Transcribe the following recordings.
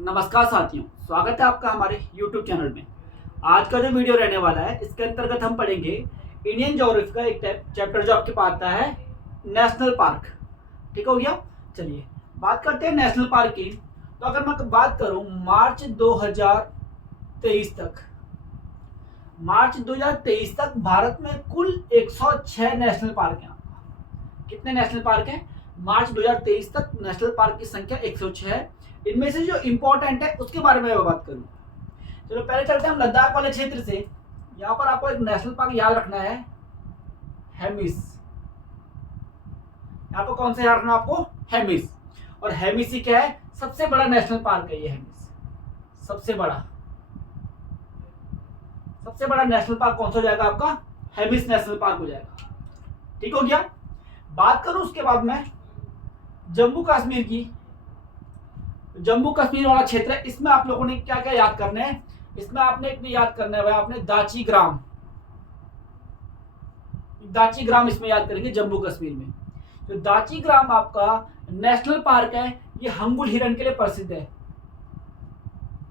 नमस्कार साथियों, स्वागत है आपका हमारे YouTube चैनल में। आज का जो वीडियो रहने वाला है इसके अंतर्गत हम पढ़ेंगे इंडियन ज्योग्राफी का एक चैप्टर जो आपके पास आता है नेशनल पार्क। ठीक हो गया। चलिए बात करते हैं नेशनल पार्क की। तो अगर मैं बात करूं मार्च 2023 तक भारत में कुल 106 नेशनल पार्क हैं। कितने नेशनल पार्क हैं? मार्च 2023 तक नेशनल पार्क की संख्या 106 है। इनमें से जो इंपॉर्टेंट है उसके बारे में मैं बात करूं। चलो पहले चलते हैं हम लद्दाख वाले क्षेत्र से। यहाँ पर आपको एक नेशनल पार्क याद रखना है, हेमिस। यहाँ पर कौन सा याद रखना आपको? हेमिस। और हेमिस ही क्या है? सबसे बड़ा नेशनल पार्क है ये हेमिस। सबसे बड़ा नेशनल पार्क कौन सा हो जाएगा आपका? हेमिस नेशनल पार्क हो जाएगा। ठीक हो गया। बात करूं उसके बाद में जम्मू कश्मीर की। जम्मू कश्मीर वाला क्षेत्र है, इसमें आप लोगों ने क्या क्या याद करना है? इसमें आपने एक याद करना है भाई, आपने दाची ग्राम इसमें याद करेंगे। जम्मू कश्मीर में जो दाची ग्राम आपका नेशनल पार्क है, ये हंगुल हिरन के लिए प्रसिद्ध है।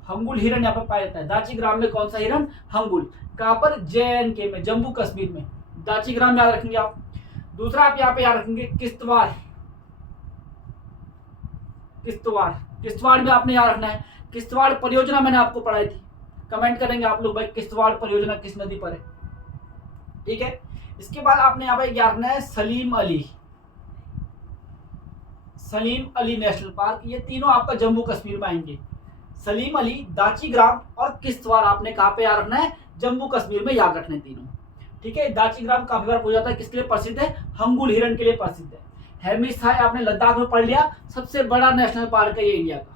हंगुल हिरन यहाँ पर पाया जाता है। दाची ग्राम में कौन सा हिरन? हंगुल। कहां पर? JNK में, जम्मू कश्मीर में। दाची ग्राम याद रखेंगे आप। दूसरा आप यहाँ पे याद रखेंगे किश्तवाड़ में आपने याद रखना है। किश्तवाड़ परियोजना मैंने आपको पढ़ाई थी। कमेंट करेंगे आप लोग भाई किश्तवाड़ परियोजना किस नदी पर है। ठीक है। इसके बाद आपने यहाँ पे याद रखना है सलीम अली नेशनल पार्क। ये तीनों आपका जम्मू कश्मीर में आएंगे। सलीम अली, दाची ग्राम और किश्तवाड़ आपने कहाँ पे याद रखना है? जम्मू कश्मीर में याद रखने तीनों। ठीक है। दाची ग्राम काफी बार पूछा जाता है, किसके लिए प्रसिद्ध है? हंगुल हिरन के लिए प्रसिद्ध है। हेमिस था आपने लद्दाख में पढ़ लिया, सबसे बड़ा नेशनल पार्क है ये इंडिया का।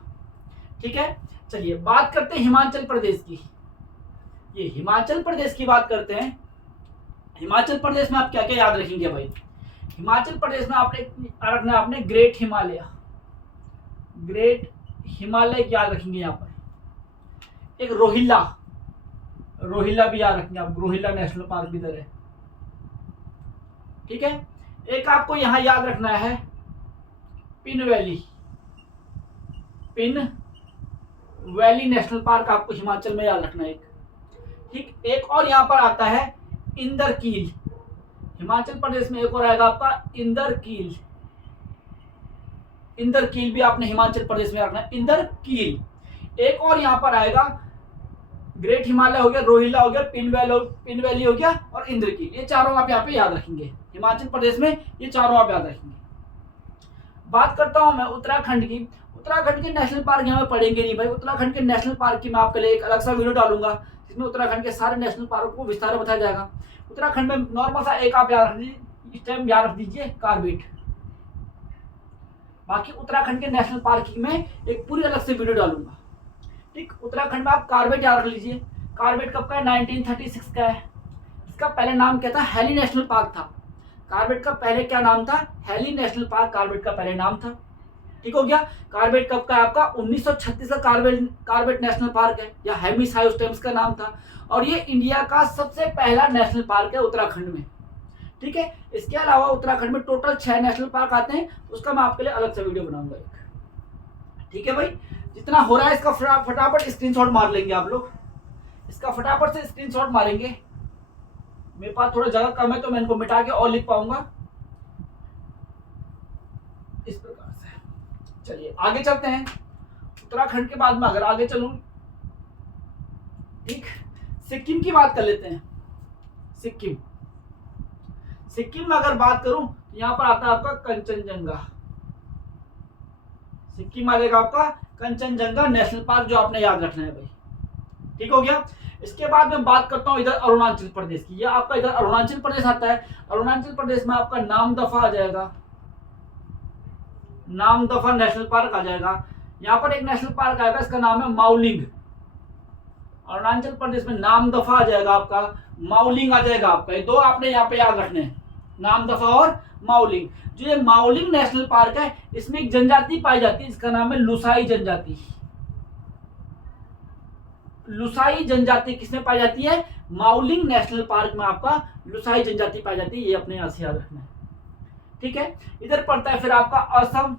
ठीक है। चलिए बात करते हैं हिमाचल प्रदेश की। ये हिमाचल प्रदेश की बात करते हैं। हिमाचल प्रदेश में आप क्या क्या याद रखेंगे भाई? हिमाचल प्रदेश में आपने रखना है आपने ग्रेट हिमालय याद रखेंगे। यहाँ पर एक रोहिल्ला भी याद रखेंगे आप। रोहिल्ला नेशनल पार्क भी इधर है। ठीक है। एक आपको यहां याद रखना है पिन वैली नेशनल पार्क आपको हिमाचल में याद रखना है। ठीक। एक और यहां पर आता है इंदरकील। हिमाचल प्रदेश में एक और आएगा आपका इंदरकील भी आपने हिमाचल प्रदेश में रखना है। इंदरकील। एक और यहां पर आएगा ग्रेट हिमालय हो गया, रोहिल्ला हो गया, पिन वैली हो गया और इंद्रकील। ये चारों आप यहाँ पे याद रखेंगे। हिमाचल प्रदेश में ये चारों आप याद रखेंगे। बात करता हूं मैं उत्तराखंड की। उत्तराखंड के नेशनल पार्क यहाँ पे पढ़ेंगे नहीं भाई। उत्तराखंड के नेशनल पार्क की मैं आपके लिए एक अलग सा वीडियो डालूंगा जिसमें उत्तराखंड के सारे नेशनल पार्क को विस्तार बताया जाएगा। उत्तराखंड में नॉर्मल सा एक आप याद रख दीजिए, इस टाइम याद रख दीजिए कार्बेट। बाकी उत्तराखंड के नेशनल पार्क की मैं एक पूरी अलग से वीडियो डालूंगा। ठीक। उत्तराखंड में आप कार्बेट याद रख लीजिए। कार्बेट कब का है? 1936 का है। इसका पहले नाम क्या था? हैली नेशनल पार्क था। कार्बेट का पहले क्या नाम था? हैली नेशनल पार्क कार्बेट का पहले नाम था। ठीक हो गया। कार्बेट कब का है आपका? 1936 का कार्बेट नेशनल पार्क है, या हेमिस है उस टाइम इसका नाम था। और ये इंडिया का सबसे पहला नेशनल पार्क है उत्तराखंड में। ठीक है। इसके अलावा उत्तराखंड में टोटल 6 नेशनल पार्क आते हैं, उसका मैं आपके लिए अलग से वीडियो बनाऊंगा एक। ठीक है भाई। जितना हो रहा है इसका फटाफट स्क्रीनशॉट मार लेंगे आप लोग। इसका फटाफट से स्क्रीनशॉट मारेंगे। मेरे पास थोड़ा जगह कम है तो मैं इनको मिटा के और लिख पाऊंगा इस प्रकार से। चलिए आगे चलते हैं। उत्तराखंड के बाद में अगर आगे चलूं, ठीक, सिक्किम की बात कर लेते हैं। सिक्किम में अगर बात करूं तो यहां पर आता है आपका कंचनजंगा। सिक्किम आ जाएगा आपका कंचनजंगा नेशनल पार्क, जो आपने याद रखना है भाई। ठीक हो गया। इसके बाद मैं बात करता हूं इधर अरुणाचल प्रदेश की। यह आपका इधर अरुणाचल प्रदेश आता है। अरुणाचल प्रदेश में आपका नामदफा आ जाएगा। नामदफा नेशनल पार्क आ जाएगा। यहां पर एक नेशनल पार्क आएगा, इसका नाम है माउलिंग। अरुणाचल प्रदेश में नामदफा आ जाएगा आपका, माउलिंग आ जाएगा आपका। ये दो आपने यहाँ पे याद रखने हैं, नामदफा और माउलिंग। जो ये माउलिंग नेशनल पार्क है, इसमें एक जनजाति पाई जाती है, इसका नाम है लुसाई जनजाति। लुसाई जनजाति किसमें पाई जाती है? माउलिंग नेशनल पार्क में आपका लुसाई जनजाति पाई जाती है। ये अपने यहां से याद रखना है। ठीक है। इधर पड़ता है फिर आपका असम,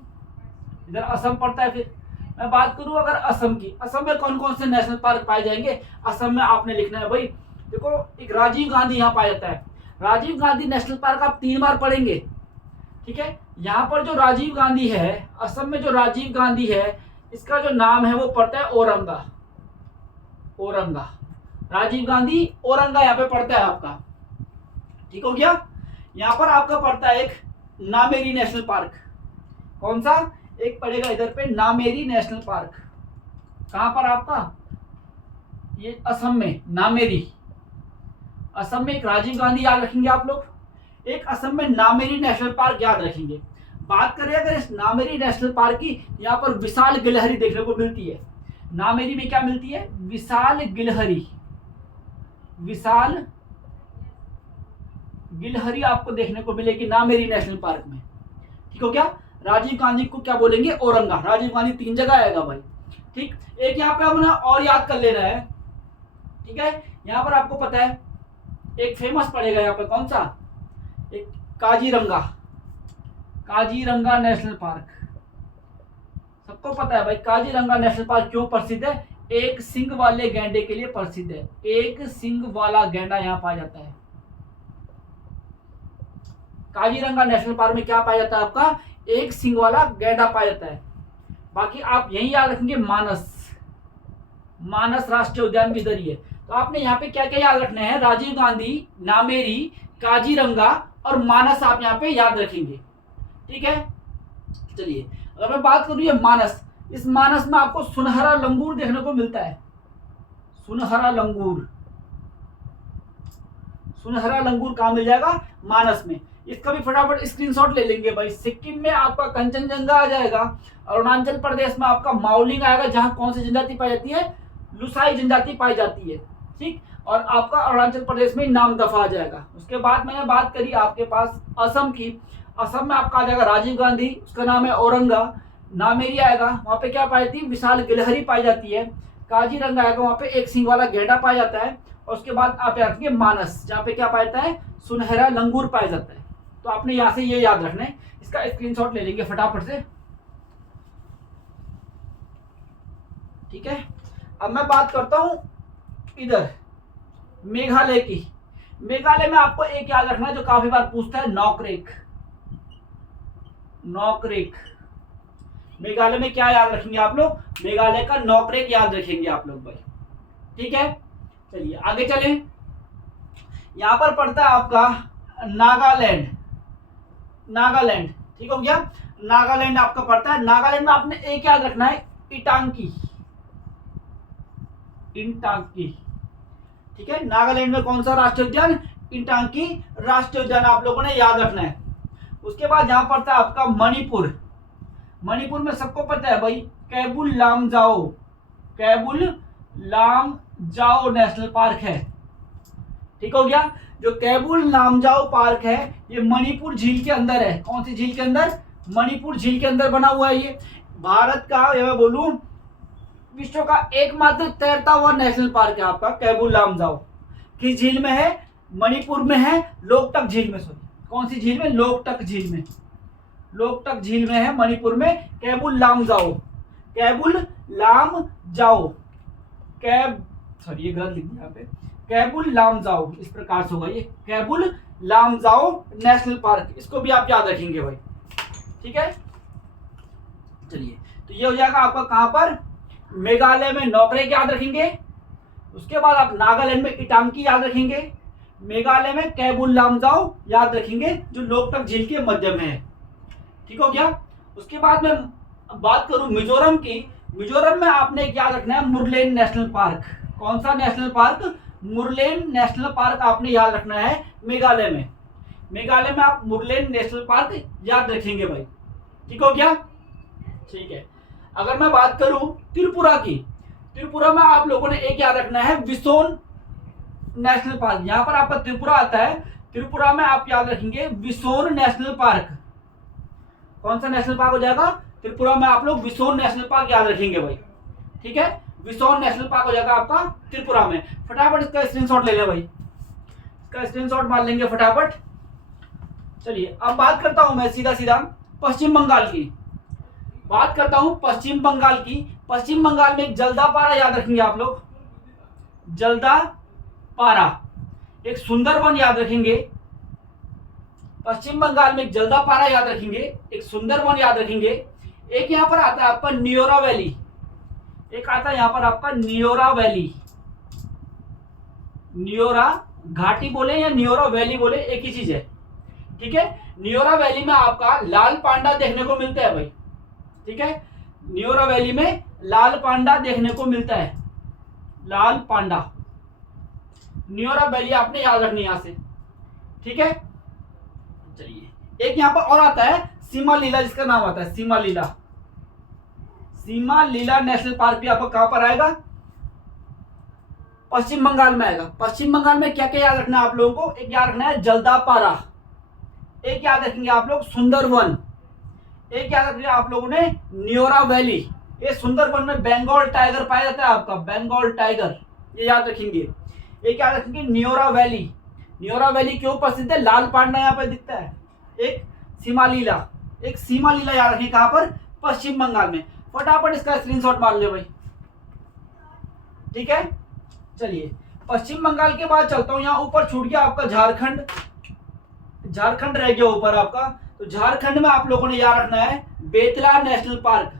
इधर असम पड़ता है। फिर मैं बात करूं अगर असम की, असम में कौन कौन से नेशनल पार्क पाए जाएंगे, असम में आपने लिखना है भाई। देखो एक राजीव गांधी यहाँ पाया जाता है, राजीव गांधी नेशनल पार्क आप 3 बार पढ़ेंगे, ठीक है। यहाँ पर जो राजीव गांधी है, असम में जो राजीव गांधी है, इसका जो नाम है वो पड़ता है औरंगा, औरंगा, राजीव गांधी औरंगा यहाँ पे पड़ता है आपका, ठीक हो गया। यहाँ पर आपका पड़ता है एक नामेरी नेशनल पार्क, कौन सा, एक पड़ेगा इधर पे नामेरी नेशनल पार्क, कहां पर आपका, ये असम में नामेरी, असम में एक राजीव गांधी याद रखेंगे आप लोग, एक असम में नामेरी नेशनल पार्क याद रखेंगे। बात करें अगर इस नामेरी नेशनल पार्क की, यहाँ पर विशाल गिलहरी देखने को मिलती है, नामेरी में क्या मिलती है, विशाल गिलहरी, विशाल गिलहरी आपको देखने को मिलेगी नामेरी नेशनल पार्क में, ठीक हो गया। राजीव गांधी को क्या बोलेंगे, औरंगा, राजीव गांधी 3 जगह आएगा भाई, ठीक। एक यहाँ पे हमने और याद कर लेना है, ठीक है। यहाँ पर आपको पता है एक फेमस पड़ेगा यहाँ पे, कौन सा, एक काजीरंगा, काजीरंगा नेशनल पार्क, सबको पता है भाई काजीरंगा नेशनल पार्क क्यों प्रसिद्ध है, एक सिंग वाले गैंडे के लिए प्रसिद्ध है, एक सिंग वाला गैंडा यहाँ पाया जाता है। काजीरंगा नेशनल पार्क में क्या पाया जाता है आपका, एक सिंग वाला गैंडा पाया जाता है। बाकी आप यही याद रखेंगे, मानस, मानस राष्ट्रीय उद्यान भी इधर ही है। तो आपने यहाँ पे क्या क्या याद रखना है, राजीव गांधी, नामेरी, काजीरंगा और मानस आप यहाँ पे याद रखेंगे, ठीक है। चलिए अगर मैं बात करूं ये मानस, इस मानस में आपको सुनहरा लंगूर देखने को मिलता है, सुनहरा लंगूर, सुनहरा लंगूर कहां मिल जाएगा, मानस में। इसका भी फटाफट स्क्रीनशॉट ले लेंगे भाई। सिक्किम में आपका कंचनजंगा आ जाएगा, अरुणाचल प्रदेश में आपका माउलिंग आएगा, जहां कौन सी जनजाति पाई जाती है, लुसाई जनजाति पाई जाती है, ठीक। और आपका अरुणाचल प्रदेश में नामदफा आ जाएगा। उसके बाद मैंने बात करी आपके पास असम की, असम में आपका आ जाएगा राजीव गांधी, उसका नाम है औरंगा, नामेरी आएगा, वहां पे क्या पाई जाती है, विशाल गिलहरी पाई जाती है, काजीरंगा आएगा, वहां पे एक सिंग वाला गैंडा पाया जाता है, और उसके बाद आप रखेंगे मानस, जहाँ पे क्या पाया जाता है, सुनहरा लंगूर पाया जाता है। तो आपने यहाँ से ये याद रखना है, इसका स्क्रीनशॉट ले लेंगे फटाफट से, ठीक है। अब मैं बात करता हूं इधर मेघालय की। मेघालय में आपको एक याद रखना है जो काफी बार पूछता है, नॉकरेक, नॉकरेक। मेघालय में क्या याद रखेंगे आप लोग, मेघालय का नॉकरेक याद रखेंगे आप लोग भाई, ठीक है। चलिए आगे चलें, यहां पर पड़ता है आपका नागालैंड, नागालैंड, ठीक हो गया। नागालैंड आपका पड़ता है, नागालैंड में आपने एक याद रखना है, इटांकी, इंटांकी, ठीक है। नागालैंड में कौन सा राष्ट्रीय उद्यान, इंटांकी राष्ट्रीय उद्यान आप लोगों ने याद रखना है। उसके बाद यहां पड़ता है आपका मणिपुर, मणिपुर में सबको पता है भाई कैबुल लामजाओ, कैबुल लामजाओ नेशनल पार्क है, ठीक हो गया। जो कैबुल लामजाओ पार्क है ये मणिपुर झील के अंदर है, कौन सी झील के अंदर, मणिपुर झील के अंदर बना हुआ है। ये भारत का, ये मैं बोलूं विश्व का एकमात्र तैरता हुआ नेशनल पार्क है आपका कैबुल लामजाओ। किस झील में है, मणिपुर में है, लोकटक झील में, सॉरी कौन सी झील में, लोकटक झील में, लोकटक झील में है मणिपुर में कैबुल लामजाओ, कैबुल लामजाओ, सॉरी ये गलत लिख दिया यहाँ पे, कैबुल लामजाओ इस प्रकार से होगा, ये कैबुल लामजाओ नेशनल पार्क, इसको भी आप याद रखेंगे भाई, ठीक है। चलिए तो ये हो जाएगा आपका कहां पर, मेघालय में नॉकरेक याद रखेंगे, उसके बाद आप नागालैंड में इटांकी याद रखेंगे, मेघालय में कैबुल लामजाओ याद रखेंगे जो लोकटक झील के मध्य में है, ठीक हो गया। उसके बाद में बात करूं मिजोरम की, मिजोरम में आपने एक याद रखना है मुरलेन नेशनल पार्क, कौन सा national park, Murlen national park आपने याद रखना है मेघालय में, मेघालय में आप मुरलेन नेशनल पार्क याद रखेंगे भाई, ठीक हो गया, ठीक है। अगर मैं बात करूं त्रिपुरा की, त्रिपुरा में आप लोगों ने एक याद रखना है विसोन नेशनल पार्क, यहां पर आपका त्रिपुरा आता है, त्रिपुरा में आप याद रखेंगे विसोन नेशनल पार्क, कौन सा नेशनल पार्क हो जाएगा, त्रिपुरा में आप लोग विसोन नेशनल पार्क याद रखेंगे भाई, ठीक है। विसोन नेशनल पार्क हो जाएगा आपका त्रिपुरा में, फटाफट इसका स्क्रीनशॉट ले ले भाई, इसका स्क्रीनशॉट मार लेंगे फटाफट। चलिए अब बात करता हूं मैं सीधा सीधा पश्चिम बंगाल की। बात करता हूं पश्चिम बंगाल की। पश्चिम बंगाल में एक जल्दापारा याद रखेंगे आप लोग, जल्दापारा। एक सुंदरवन याद रखेंगे, पश्चिम बंगाल में एक जल्दापारा याद रखेंगे, एक सुंदरवन याद रखेंगे। एक यहां पर आता है आपका न्योरा वैली, एक आता है यहां पर आपका न्योरा वैली। न्योरा घाटी बोले या न्योरा वैली बोले, एक ही चीज है, ठीक है। न्योरा वैली में आपका लाल पांडा देखने को मिलता है भाई, ठीक है। न्योरा वैली में लाल पांडा देखने को मिलता है, लाल पांडा। न्योरा वैली आपने याद रखनी यहां से, ठीक है। चलिए एक यहां पर और आता है सीमा लीला, जिसका नाम आता है सीमा लीला। सीमा लीला नेशनल पार्क भी आपको कहां पर आएगा, पश्चिम बंगाल में आएगा। पश्चिम बंगाल में क्या क्या याद रखना है आप लोगों को, एक याद रखना है जल्दापारा, एक याद रखेंगे आप लोग सुंदरवन, एक याद रखेंगे आप लोगों ने न्योरा वैली। ये सुंदरवन में बंगाल टाइगर पाया जाता है आपका, बंगाल टाइगर, ये याद रखेंगे। एक याद रखेंगे न्योरा वैली। न्योरा वैली क्यों प्रसिद्ध है, लाल पांडा यहाँ पर दिखता है। एक सीमा लीला, एक सीमा लीला याद रखेंगे कहां पर, पश्चिम बंगाल में। फटाफट इसका स्क्रीनशॉट मार लो भाई, ठीक है। चलिए पश्चिम बंगाल के बाद चलता हूं, यहाँ ऊपर छूट गया आपका झारखंड, झारखंड रह गया ऊपर आपका। तो झारखंड में आप लोगों ने याद रखना है बेतला नेशनल पार्क,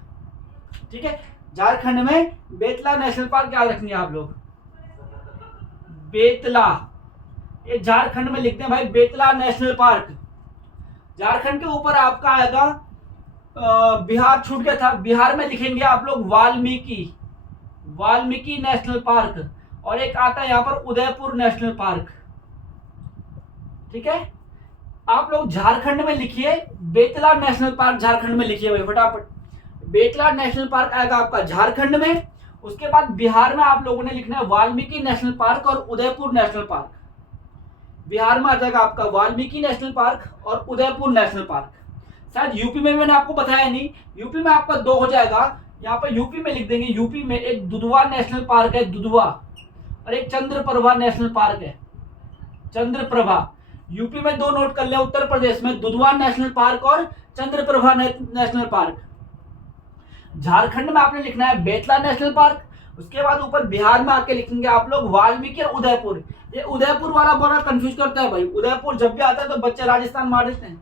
ठीक है। झारखंड में बेतला नेशनल पार्क याद रखेंगे आप लोग, बेतला, ये झारखंड में लिखते हैं भाई बेतला नेशनल पार्क। झारखंड के ऊपर आपका आएगा बिहार छूट गया था, बिहार में लिखेंगे आप लोग वाल्मीकि, वाल्मीकि नेशनल पार्क। और एक आता है यहां पर उदयपुर नेशनल पार्क, ठीक है। आप लोग झारखंड में लिखिए बेतला नेशनल पार्क, झारखंड में लिखिए भाई फटाफट। बेतला नेशनल पार्क आएगा आपका झारखंड में। उसके बाद बिहार में आप लोगों ने लिखना है वाल्मीकि नेशनल पार्क और उदयपुर नेशनल पार्क। बिहार में आ जाएगा आपका वाल्मीकि नेशनल पार्क और उदयपुर नेशनल पार्क। शायद यूपी में मैंने आपको बताया नहीं, यूपी में आपका दो हो जाएगा। यहाँ पर यूपी में लिख देंगे, यूपी में एक दुधवा नेशनल पार्क है, दुधवा, और एक चंद्रप्रभा नेशनल पार्क है, चंद्रप्रभा। यूपी में दो नोट कर ले, उत्तर प्रदेश में दुधवा नेशनल पार्क और चंद्रप्रभा नेशनल पार्क। झारखंड में आपने लिखना है बेतला नेशनल पार्क। उसके बाद ऊपर बिहार में आके लिखेंगे आप लोग वाल्मीकि और उदयपुर। ये उदयपुर वाला बड़ा कंफ्यूज करता है भाई, उदयपुर जब भी आता है तो बच्चे राजस्थान मार देते हैं,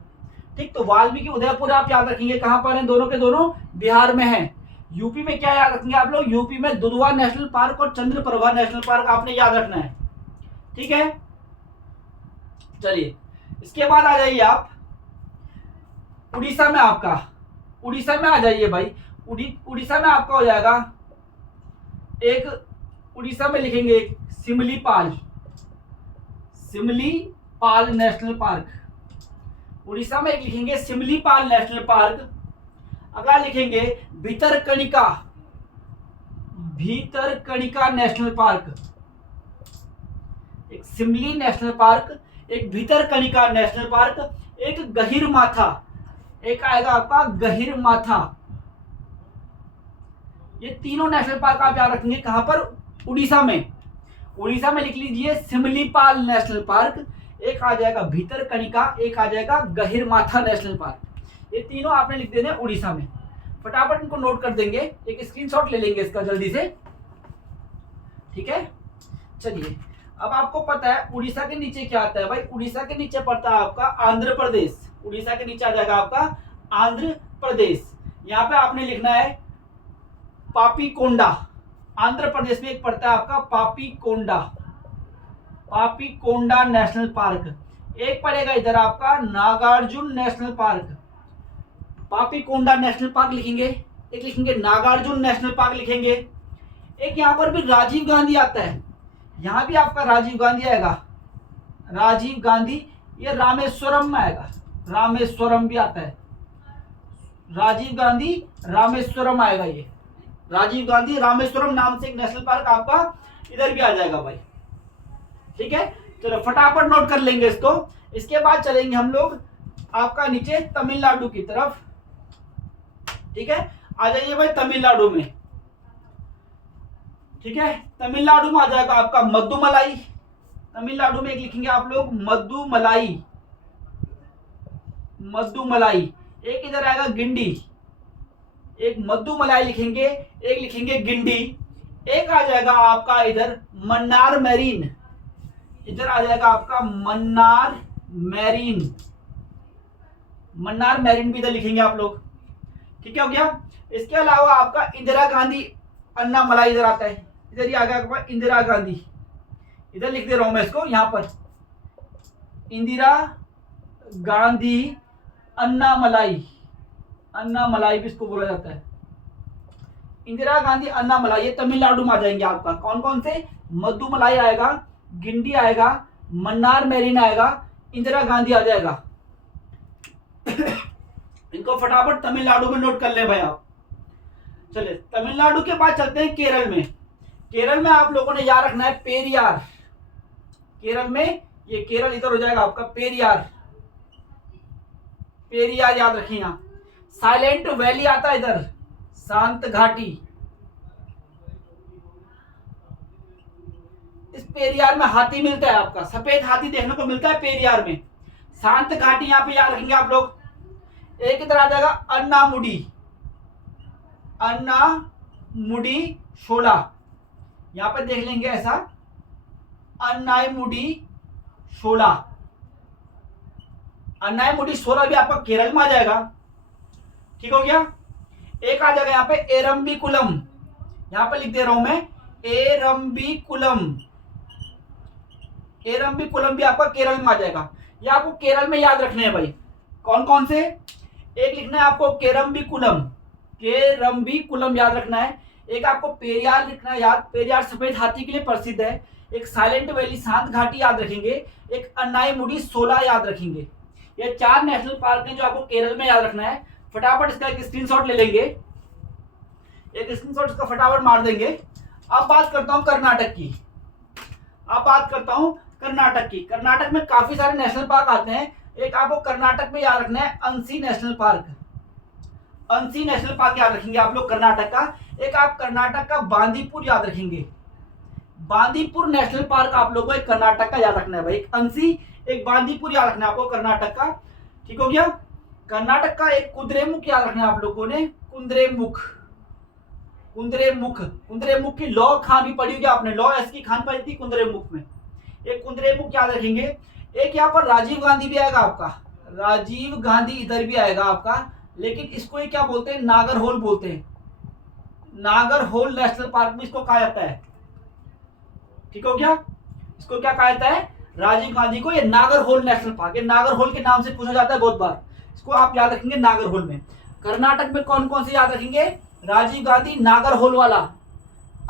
ठीक। तो वाल्मीकि उदयपुर आप याद रखेंगे, कहां पर है, दोनों के दोनों बिहार में है। यूपी में क्या याद रखेंगे आप लोग, यूपी में दुधवा नेशनल पार्क और चंद्रप्रभा नेशनल पार्क आपने याद रखना है, ठीक है। चलिए इसके बाद आ जाइए आप उड़ीसा में, आपका उड़ीसा में आ जाइए भाई। उड़ीसा में आपका हो जाएगा एक, उड़ीसा में लिखेंगे एक सिमलीपाल, सिमलीपाल नेशनल पार्क। उड़ीसा में एक लिखेंगे सिमलीपाल नेशनल पार्क। अगला लिखेंगे भितरकनिका, भितरकनिका नेशनल पार्क। एक सिमली नेशनल पार्क, एक भितरकनिका नेशनल पार्क, एक गहिरमाथा, एक आएगा आपका गहिरमाथा। ये तीनों नेशनल पार्क आप याद रखेंगे कहां पर, उड़ीसा में। उड़ीसा में लिख लीजिए सिमलीपाल नेशनल पार्क, एक आ जाएगा भितरकनिका, एक आ जाएगा गहिरमाथा नेशनल पार्क। ये तीनों आपने लिख देने उड़ीसा में। फटाफट इनको नोट कर देंगे, एक स्क्रीनशॉट ले लेंगे इसका जल्दी से, ठीक है। चलिए अब आपको पता है उड़ीसा के नीचे क्या आता है भाई, उड़ीसा के नीचे पड़ता है आपका आंध्र प्रदेश। उड़ीसा के नीचे आ जाएगा आपका आंध्र प्रदेश। यहाँ पे आपने लिखना है पापीकोंडा। आंध्र प्रदेश में एक पड़ता है आपका पापीकोंडा, पापीकोंडा नेशनल पार्क। एक पड़ेगा इधर आपका Nagarjuna national park. Papikonda national park लिखेंगे, एक लिखेंगे नागार्जुन नेशनल पार्क लिखेंगे। एक यहाँ पर भी राजीव गांधी आता है, यहाँ भी आपका राजीव गांधी आएगा, राजीव गांधी। ये रामेश्वरम में आएगा, रामेश्वरम भी आता है, राजीव गांधी रामेश्वरम आएगा। ये राजीव गांधी रामेश्वरम नाम से एक नेशनल पार्क आपका इधर भी आ जाएगा भाई, ठीक है। चलो फटाफट नोट कर लेंगे इसको। इसके बाद चलेंगे हम लोग आपका नीचे तमिलनाडु की तरफ, ठीक है। आ जाइए भाई तमिलनाडु में, ठीक है। तमिलनाडु में आ जाएगा आपका मद्दुमलाई। तमिलनाडु में एक लिखेंगे आप लोग मद्दुमलाई, मद्दुमलाई। एक इधर आएगा गिंडी, एक मद्दूमलाई लिखेंगे, एक लिखेंगे गिंडी, एक आ जाएगा आपका इधर मन्नार मैरीन, इधर आ जाएगा आपका मन्नार मैरीन, मन्नार मैरीन भी इधर लिखेंगे आप लोग। ठीक है, हो गया। इसके अलावा आपका इंदिरा गांधी अन्ना मलाई इधर आता है, इधर ही आ गया आपका इंदिरा गांधी, इधर लिख दे रहा हूं मैं इसको यहां पर, इंदिरा गांधी अन्ना मलाई, अन्ना मलाई भी इसको बोला जाता है, इंदिरा गांधी अन्ना मलाई। ये तमिलनाडु में आ जाएंगे आपका। कौन कौन से? मद्दूमलाई आएगा, गिंडी आएगा, मन्नार मैरीन आएगा, इंदिरा गांधी आ जाएगा। इनको फटाफट तमिलनाडु में नोट कर ले भाई आप। चलिए तमिलनाडु के बाद चलते हैं केरल में। केरल में आप लोगों ने याद रखना है पेरियार। केरल में ये केरल इधर हो जाएगा आपका पेरियार, पेरियार याद रखिए। यहां साइलेंट वैली आता है इधर, शांत घाटी। इस पेरियार में हाथी मिलता है आपका, सफेद हाथी देखने को मिलता है पेरियार में। शांत घाटी यहां पे याद रखेंगे आप लोग। एक इधर आ जाएगा अन्नामुडी, अन्नामुडी शोला, यहां पे देख लेंगे ऐसा अन्नामुडी शोला, अन्नामुडी शोला भी आपका केरल में आ जाएगा। ठीक हो गया। एक आ जाएगा यहाँ पे एरम्बिकुलम, यहां पे लिख दे रहा हूं मैं एरम्बिकुलम, एरम्बिकुलम भी आपका केरल में आ जाएगा। ये आपको केरल में याद रखने हैं भाई। कौन कौन से? एक लिखना है आपको केरम्बिकुलम, केरम्बिकुलम याद रखना है। एक आपको पेरियार लिखना है याद, पेरियार सफेद हाथी के लिए प्रसिद्ध है। एक साइलेंट वैली शांत घाटी याद रखेंगे, एक अन्नामुडी शोला याद रखेंगे। ये 4 नेशनल पार्क हैं जो आपको केरल में याद रखना है। फटाफट इसका एक स्क्रीनशॉट ले लेंगे, एक स्क्रीनशॉट इसका फटाफट मार देंगे। अब बात करता हूं कर्नाटक की, अब बात करता हूं कर्नाटक की। कर्नाटक में काफी सारे नेशनल पार्क आते हैं। एक आपको कर्नाटक में याद रखना है Anshi national park, Anshi national park याद रखेंगे आप लोग कर्नाटक का। एक आप कर्नाटक का बांदीपुर याद रखेंगे, बांदीपुर नेशनल पार्क आप लोगों को एक कर्नाटक का याद रखना है भाई। एक अंसी, एक बांदीपुर याद रखना है आपको कर्नाटक का। ठीक हो गया। कर्नाटक का एक कुद्रेमुख याद रखना है आप लोगों ने, कुद्रेमुख, कुद्रेमुख, कुद्रेमुख की लॉ खान भी पढ़ी होगी आपने, लॉ एस की खान पढ़ी थी कुद्रेमुख में। एक कुद्रेमुख याद रखेंगे। एक यहाँ पर राजीव गांधी भी आएगा आपका, राजीव गांधी इधर भी आएगा आपका, लेकिन इसको ये क्या बोलते हैं, नागरहोल बोलते हैं, नागरहोल नेशनल पार्क में इसको कहा जाता है। ठीक हो गया। इसको क्या कहा जाता है, राजीव गांधी को, ये नागरहोल नेशनल पार्क, ये नागरहोल के नाम से पूछा जाता है बहुत बार। इसको आप याद रखेंगे नागरहोल में। कर्नाटक में कौन कौन से याद रखेंगे, राजीव गांधी, नागरहोल वाला,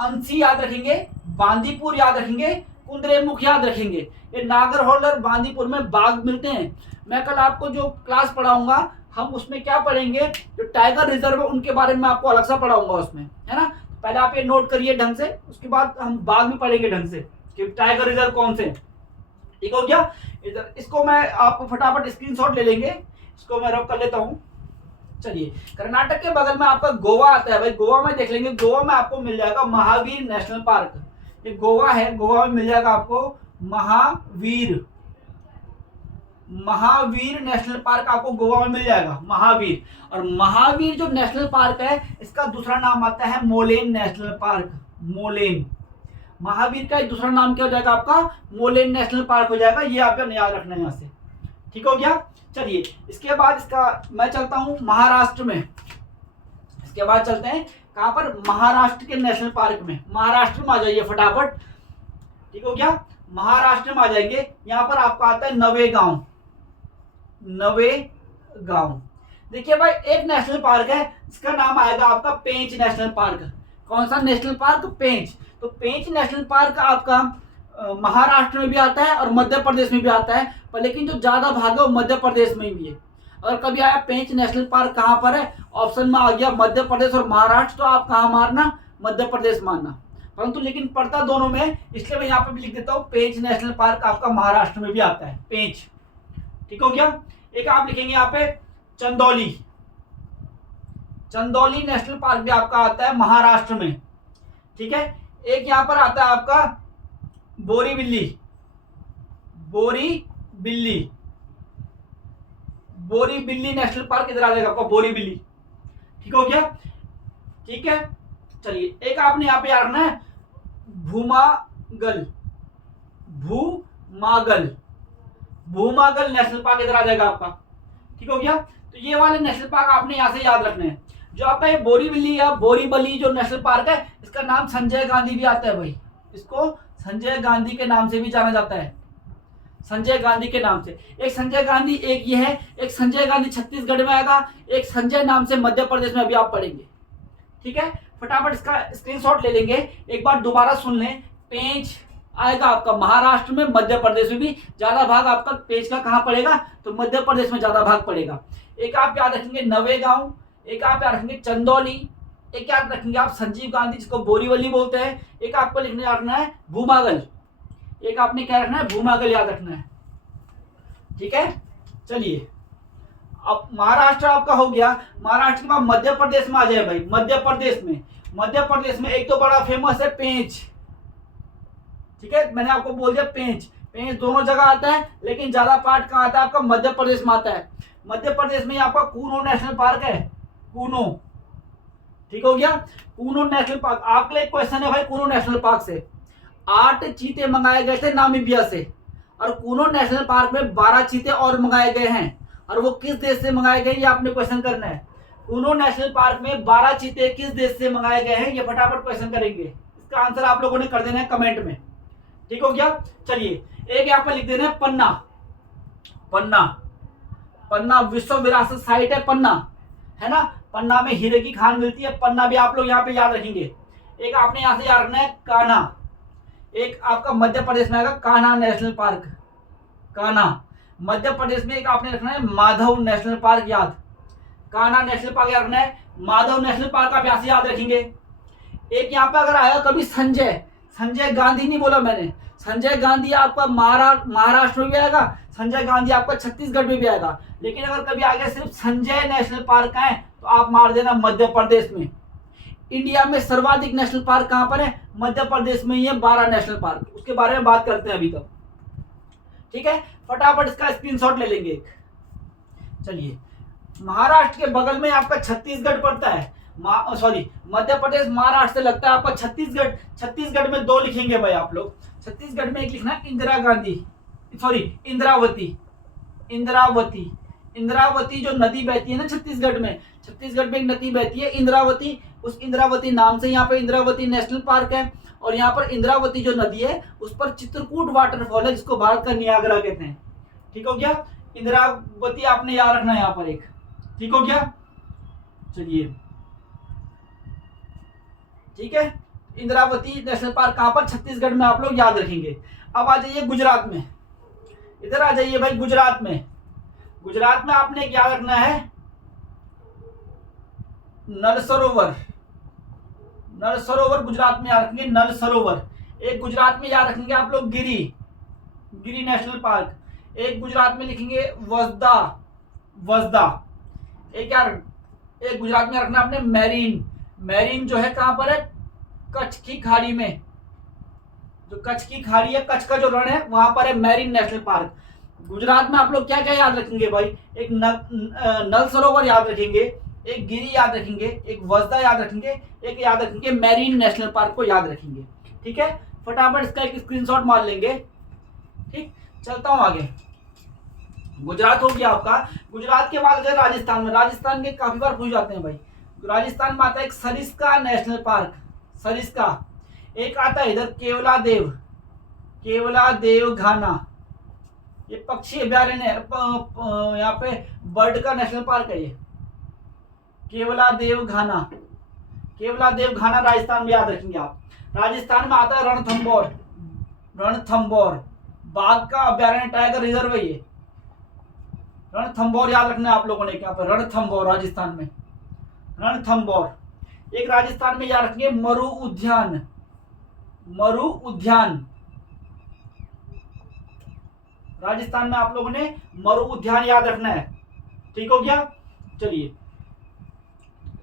अंसी याद रखेंगे, बांदीपुर याद रखेंगे, कुद्रेमुख याद रखेंगे। ये नागरहोल और बांदीपुर में बाघ मिलते हैं। मैं कल आपको जो क्लास पढ़ाऊंगा हम उसमें क्या पढ़ेंगे, जो टाइगर रिजर्व है उनके बारे में आपको अलग सा पढ़ाऊंगा उसमें, है ना। पहले आप ये नोट करिए ढंग से, उसके बाद हम बाघ भी पढ़ेंगे ढंग से कि टाइगर रिजर्व कौन से। ठीक हो गया। इधर इसको मैं आपको फटाफट स्क्रीनशॉट ले लेंगे, इसको मैं रब कर लेता हूं। चलिए कर्नाटक के बगल में आपका गोवा आता है भाई। गोवा में देख लेंगे, गोवा में आपको मिल जाएगा महावीर नेशनल पार्क। ये गोवा है, गोवा में मिल जाएगा आपको महावीर, महावीर नेशनल पार्क आपको गोवा में मिल जाएगा, महावीर। और महावीर जो नेशनल पार्क है इसका दूसरा नाम आता है मोलेन नेशनल पार्क, मोलेन। महावीर का एक दूसरा नाम क्या हो जाएगा आपका, मोलेन नेशनल पार्क हो जाएगा। ये आपको याद रखना है यहाँ से। ठीक हो गया। चलिए इसके बाद इसका मैं चलता हूं महाराष्ट्र में। इसके बाद चलते हैं कहां पर, महाराष्ट्र के नेशनल पार्क में। महाराष्ट्र में आ जाइए फटाफट। ठीक हो गया। महाराष्ट्र में आ जाएंगे, यहां पर आपका आता है नवेगांव, नवेगांव। देखिए भाई एक नेशनल पार्क है, इसका नाम आएगा आपका पेंच नेशनल पार्क। कौन सा नेशनल पार्क, पेंच। तो पेंच नेशनल पार्क आपका महाराष्ट्र में भी आता है और मध्य प्रदेश में भी आता है, पर लेकिन जो ज्यादा भाग है वो मध्य प्रदेश में भी है। अगर कभी आया पेंच नेशनल पार्क कहां पर है, ऑप्शन में आ गया मध्य प्रदेश और महाराष्ट्र, तो आप कहां मारना, मध्य प्रदेश मारना। परंतु लेकिन पड़ता दोनों में, इसलिए मैं यहाँ पे भी लिख देता हूँ पेंच नेशनल पार्क आपका महाराष्ट्र में भी आता है, पेंच। ठीक हो गया। एक आप लिखेंगे यहाँ पे चंदौली, चंदौली नेशनल पार्क भी आपका आता है महाराष्ट्र में। ठीक है। एक यहां पर आता है आपका बोरीबिल्ली, बोरीबिल्ली, बोरीबिल्ली नेशनल पार्क इधर आ जाएगा आपका बोरीबिल्ली। ठीक हो गया। ठीक है, चलिए एक आपने यहाँ पे याद रखना है भूमागल, भूमागल, भूमागल नेशनल पार्क इधर आ जाएगा आपका। ठीक हो गया, तो ये वाले नेशनल पार्क आपने यहाँ से याद रखने हैं। जो आपका ये बोरीवली या बोरीवली जो नेशनल पार्क है, इसका नाम संजय गांधी भी आता है भाई, इसको संजय गांधी के नाम से भी जाना जाता है, संजय गांधी के नाम से। एक संजय गांधी एक ये है, एक संजय गांधी छत्तीसगढ़ में आएगा, एक संजय नाम से मध्य प्रदेश में अभी आप पढ़ेंगे। ठीक है, फटाफट इसका स्क्रीनशॉट ले लेंगे, एक बार दोबारा सुन लें। पेज आएगा आपका महाराष्ट्र में, मध्य प्रदेश में भी ज्यादा भाग आपका पेज का कहाँ पड़ेगा, तो मध्य प्रदेश में ज्यादा भाग पड़ेगा। एक आप याद रखेंगे नवेगांव, एक आप याद रखेंगे चंदौली, एक याद रखेंगे आप संजीव गांधी जिसको बोरीवली बोलते हैं, एक आपको लिखने याद रखना है भूमागल, एक आपने क्या रखना है भूमागल याद रखना है। ठीक है, चलिए अब महाराष्ट्र आपका हो गया। महाराष्ट्र के बाद मध्य प्रदेश में आ जाए भाई, मध्य प्रदेश में, मध्य प्रदेश में एक तो बड़ा फेमस है पेंच। ठीक है, मैंने आपको बोल दिया पेंच, पेंच दोनों जगह आता है, लेकिन ज्यादा पार्ट कहाँ आता है आपका मध्य प्रदेश में आता है। मध्य प्रदेश में आपका कूनो नेशनल पार्क है, कूनो। ठीक हो गया, कूनो नेशनल पार्क। आपके लिए क्वेश्चन है भाई, कूनो नेशनल पार्क से 8 चीते मंगाए गए थे नामीबिया से, और कूनो नेशनल पार्क में 12 चीते और मंगाए गए हैं, और वो किस देश से मंगाए गए ये आपने क्वेश्चन करना है। कूनो नेशनल पार्क में 12 चीते किस देश से मंगाए गए हैं, ये फटाफट क्वेश्चन करेंगे, इसका आंसर आप लोगों ने कर देना है कमेंट में। ठीक हो गया, चलिए एक यहाँ पे लिख देना है पन्ना, पन्ना, पन्ना विश्व विरासत साइट है पन्ना, है ना, पन्ना में हीरे की खान मिलती है, पन्ना भी आप लोग यहाँ पे याद रखेंगे। एक आपने यहाँ से याद रखना है कान्हा, एक आपका मध्य प्रदेश में आएगा कान्हा नेशनल पार्क, कान्हा। मध्य प्रदेश में एक आपने रखना है माधव नेशनल पार्क याद, कान्हा नेशनल पार्क याद रखना है, माधव नेशनल पार्क आप यहाँ से याद रखेंगे। एक यहाँ पे अगर आएगा कभी संजय, संजय गांधी नहीं बोला मैंने, संजय गांधी आपका महाराष्ट्र में भी आएगा, संजय गांधी आपका छत्तीसगढ़ में भी आएगा, लेकिन अगर कभी आ गया सिर्फ संजय नेशनल पार्क है तो आप मार देना मध्य प्रदेश में। इंडिया में सर्वाधिक नेशनल पार्क कहां पर है, मध्य प्रदेश में ही है 12 नेशनल पार्क, उसके बारे में बात करते हैं अभी तक। ठीक है, फटाफट इसका स्क्रीनशॉट ले लेंगे एक। चलिए महाराष्ट्र के बगल में आपका छत्तीसगढ़ पड़ता है, सॉरी मध्य प्रदेश महाराष्ट्र से लगता है आपका छत्तीसगढ़, छत्तीसगढ़ में 2 लिखेंगे भाई आप लोग। छत्तीसगढ़ में एक लिखना है इंदिरा गांधी, सॉरी इंद्रावती, इंद्रावती, इंद्रावती जो नदी बहती है ना छत्तीसगढ़ में, छत्तीसगढ़ में एक नदी बहती है इंद्रावती, उस इंद्रावती नाम से यहाँ पे इंद्रावती नेशनल पार्क है। और यहाँ पर इंद्रावती जो नदी है उस पर चित्रकूट वाटरफॉल है जिसको भारत का नियाग्रा कहते हैं। ठीक हो गया, इंद्रावती आपने याद रखना है यहाँ पर एक। ठीक हो गया, चलिए ठीक है, इंद्रावती नेशनल पार्क कहां पर, छत्तीसगढ़ में आप लोग याद रखेंगे। अब आ जाइए गुजरात में, इधर आ जाइए भाई गुजरात में। गुजरात में आपने याद रखना है नल सरोवर, नल सरोवर गुजरात में याद रखेंगे, नल सरोवर। एक गुजरात में याद रखेंगे आप लोग गिरी, गिरी नेशनल पार्क। एक गुजरात में लिखेंगे वसदा, वसदा। एक गुजरात में रखना आपने मैरीन, मैरीन जो है कहां पर है, कच्छ की खाड़ी में, जो कच्छ की खाड़ी है, कच्छ का जो रण है वहां पर है मैरीन नेशनल पार्क। गुजरात में आप लोग क्या क्या याद रखेंगे भाई, एक नल सरोवर याद रखेंगे, एक गिरी याद रखेंगे, एक वसदा याद रखेंगे, एक याद रखेंगे मैरीन नेशनल पार्क को याद रखेंगे। ठीक है, फटाफट इसका एक स्क्रीनशॉट मार लेंगे। ठीक, चलता हूं आगे। गुजरात हो गया आपका। गुजरात के बाद अगर राजस्थान में, राजस्थान के काफी बार पूछ जाते हैं भाई, राजस्थान में आता है एक सरिस्का नेशनल पार्क, सरिस्का। एक आता है इधर केवला देव, केवला देव घाना, ये पक्षी अभ्यारण्य है, यहाँ पे बर्ड का नेशनल पार्क है ये, केवला देव घाना, केवला देव घाना राजस्थान में याद रखेंगे आप। राजस्थान में आता है रणथंबोर, रणथंबोर बाघ का अभ्यारण्य, टाइगर रिजर्व है ये, रणथंबोर याद रखना है आप लोगों ने, यहाँ पर रणथंबोर राजस्थान में, रणथंबोर। एक राजस्थान में याद रखेंगे मरु उद्यान, मरु उद्यान राजस्थान में आप लोगों ने मरु उद्यान याद रखना है। ठीक हो गया, चलिए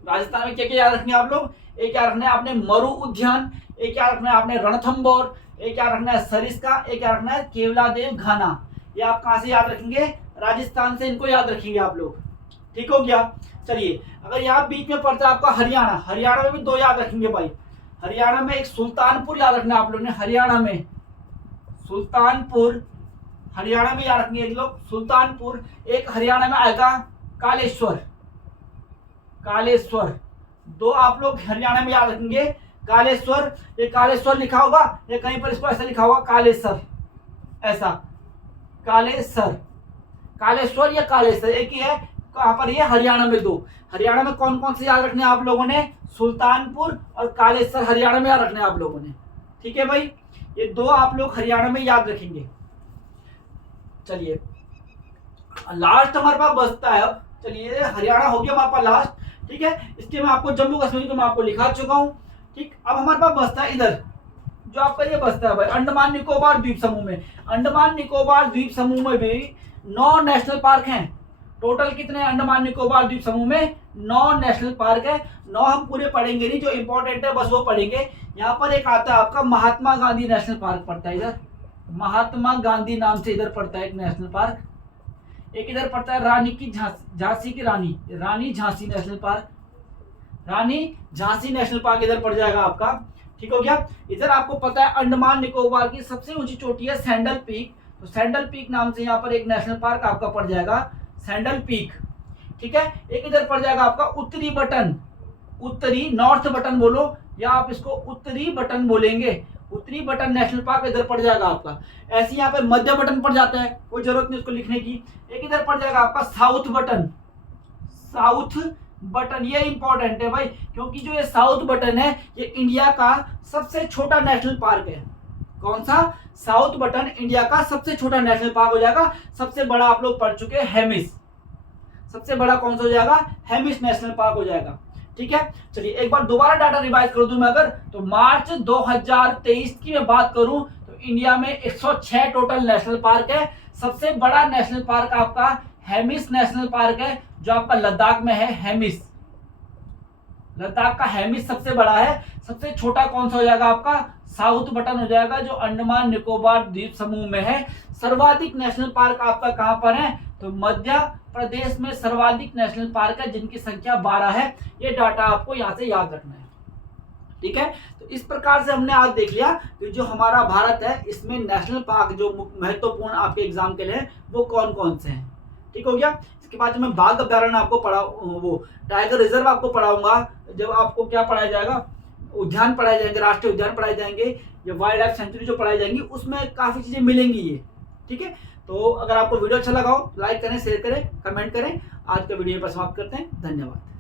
राजस्थान में क्या क्या याद रखना है आप लोग, एक याद रखना है आपने मरु उद्यान, एक याद रखना है आपने रणथंबोर, एक याद रखना है सरिस्का, एक याद रखना है केवला देव घाना। ये आप कहां से याद रखेंगे, राजस्थान से इनको याद रखेंगे आप लोग। ठीक हो गया। चलिए अगर यहाँ बीच में पड़ता है आपका हरियाणा, हरियाणा में भी दो याद रखेंगे भाई। हरियाणा में एक सुल्तानपुर याद रखना आप लोगों ने, हरियाणा में सुल्तानपुर, हरियाणा में याद रखेंगे लोग सुल्तानपुर। एक हरियाणा में आएगा कालेश्वर, कालेश्वर, दो आप लोग हरियाणा में याद रखेंगे कालेश्वर। ये कालेश्वर लिखा होगा या कहीं पर इसको ऐसा लिखा होगा कालेसर, ऐसा कालेसर, कालेश्वर या कालेसर एक ही है। कहां पर ये हरियाणा में दो। हरियाणा में कौन कौन से याद रखने आप लोगों ने, सुल्तानपुर और कालेसर हरियाणा में याद रखने आप लोगों ने, ठीक है भाई। ये दो आप लोग हरियाणा में याद रखेंगे। चलिए लास्ट हमारे पास बचता है अब, चलिए हरियाणा हो गया हमारे पास लास्ट, ठीक है। इसके मैं आपको जम्मू कश्मीर तो मैं आपको लिखा चुका हूं, ठीक। अब हमारे पास बचता है इधर जो आपका ये बचता है भाई अंडमान निकोबार द्वीप समूह में। अंडमान निकोबार द्वीप समूह में भी 9 नेशनल पार्क हैं। टोटल कितने अंडमान निकोबार द्वीप समूह में, 9 नेशनल पार्क है। 9 हम पूरे पढ़ेंगे नहीं, जो इंपॉर्टेंट है बस वो पढ़ेंगे। यहाँ पर एक आता है आपका महात्मा गांधी नेशनल पार्क पड़ता है इधर, महात्मा गांधी नाम से इधर पड़ता है एक नेशनल पार्क। एक इधर पड़ता है रानी की झांसी की रानी, रानी झांसी नेशनल पार्क, रानी झांसी नेशनल पार्क इधर पड़ जाएगा आपका, ठीक हो गया। इधर आपको पता है अंडमान निकोबार की सबसे ऊंची चोटी है सैंडल पीक, तो सैंडल पीक नाम से यहाँ पर एक नेशनल पार्क आपका पड़ जाएगा सैंडल पीक, ठीक है। एक इधर पड़ जाएगा आपका उत्तरी बटन, उत्तरी नॉर्थ बटन बोलो या आप इसको उत्तरी बटन बोलेंगे, उत्तरी बटन नेशनल पार्क इधर पड़ जाएगा आपका। ऐसे यहाँ पे मध्य बटन पड़ जाता है, कोई जरूरत नहीं उसको लिखने की। एक इधर पड़ जाएगा आपका साउथ बटन, साउथ बटन, ये इंपॉर्टेंट है भाई क्योंकि जो ये साउथ बटन है ये इंडिया का सबसे छोटा नेशनल पार्क है। कौन सा, साउथ बटन इंडिया का सबसे छोटा नेशनल पार्क हो जाएगा। सबसे बड़ा आप लोग पढ़ चुके हैं हेमिस, सबसे बड़ा कौन सा हो जाएगा, हेमिस नेशनल पार्क हो जाएगा, ठीक है। चलिए एक बार दोबारा डाटा रिवाइज कर दूं मैं अगर, तो मार्च 2023 की मैं बात करूं तो इंडिया में 106 टोटल नेशनल पार्क है। सबसे बड़ा नेशनल पार्क आपका हेमिस नेशनल पार्क है जो आपका लद्दाख में है, हेमिस, लद्दाख का हेमिस सबसे बड़ा है। सबसे छोटा कौन सा हो जाएगा आपका, साउथ बटन हो जाएगा जो अंडमान निकोबार द्वीप समूह में है। सर्वाधिक नेशनल पार्क आपका कहां पर है, तो मध्य प्रदेश में सर्वाधिक नेशनल पार्क है जिनकी संख्या 12 है। ये डाटा आपको यहाँ से याद रखना है, ठीक है। तो इस प्रकार से हमने आज देख लिया कि जो हमारा भारत है इसमें नेशनल पार्क जो महत्वपूर्ण आपके एग्जाम के लिए वो कौन कौन से हैं, ठीक हो गया। इसके बाद जब मैं बाघ अभ्यारण्य आपको पढ़ा, वो टाइगर रिजर्व आपको पढ़ाऊंगा, जब आपको क्या पढ़ाया जाएगा, उद्यान पढ़ाए जाएंगे, राष्ट्रीय उद्यान पढ़ाए जाएंगे, ये वाइल्ड लाइफ सेंचुरी जो पढ़ाई जाएंगी उसमें काफी चीजें मिलेंगी ये, ठीक है। तो अगर आपको वीडियो अच्छा लगा हो लाइक करें, शेयर करें, कमेंट करें। आज का वीडियो पर समाप्त करते हैं, धन्यवाद।